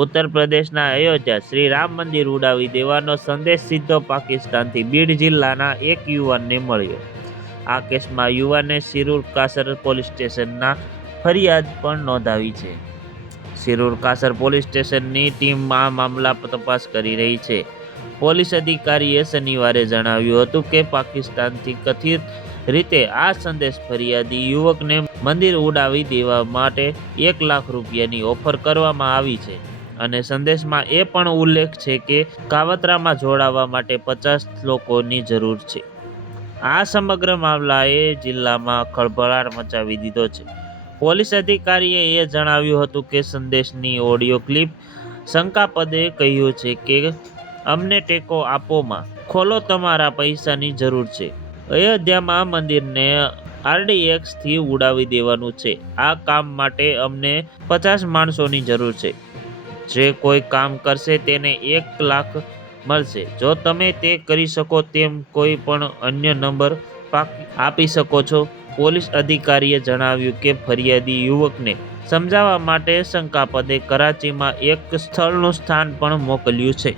ઉત્તર પ્રદેશના અયોધ્યા શ્રી રામ મંદિર ઉડાવી દેવાનો સંદેશ સીધો પાકિસ્તાનથી બીડ જિલ્લાના એક યુવાનને મળ્યો. આ કેસમાં યુવાને શિરૂર કાસર પોલીસ સ્ટેશનના ફરિયાદ પણ નોંધાવી છે. શિરૂર કાસર પોલીસ સ્ટેશનની ટીમ આ મામલા તપાસ કરી રહી છે. પોલીસ અધિકારીએ શનિવારે જણાવ્યું હતું કે પાકિસ્તાનથી કથિત રીતે આ સંદેશ ફરિયાદી યુવકને મંદિર ઉડાવી દેવા માટે એક લાખ રૂપિયાની ઓફર કરવામાં આવી છે. અને સંદેશમાં એ પણ ઉલ્લેખ છે કે કાવતરામાં જોડાવા માટે પચાસ લોકોની જરૂર છે. આ સમગ્ર મામલાએ જિલ્લામાં ખળભળાટ મચાવી દીધો છે. પોલીસ અધિકારીએ એ જણાવ્યું હતું કે સંદેશની ઓડિયો ક્લિપ શંકાપદે કહ્યું છે કે, અમને ટેકો આપોમાં ખોલો તમારા પૈસાની જરૂર છે. અયોધ્યામાં મંદિરને આરડીએક્સથી ઉડાવી દેવાનું છે. આ કામ માટે અમને પચાસ માણસોની જરૂર છે. જે કોઈ કામ કરશે તેને એક લાખ મળશે. જો તમે તે કરી શકો તેમ કોઈ પણ અન્ય નંબર આપી શકો છો. પોલીસ અધિકારીએ જણાવ્યું કે ફરિયાદી યુવકને સમજાવવા માટે શંકાપદે કરાચીમાં એક સ્થળનું સ્થાન પણ મોકલ્યું છે.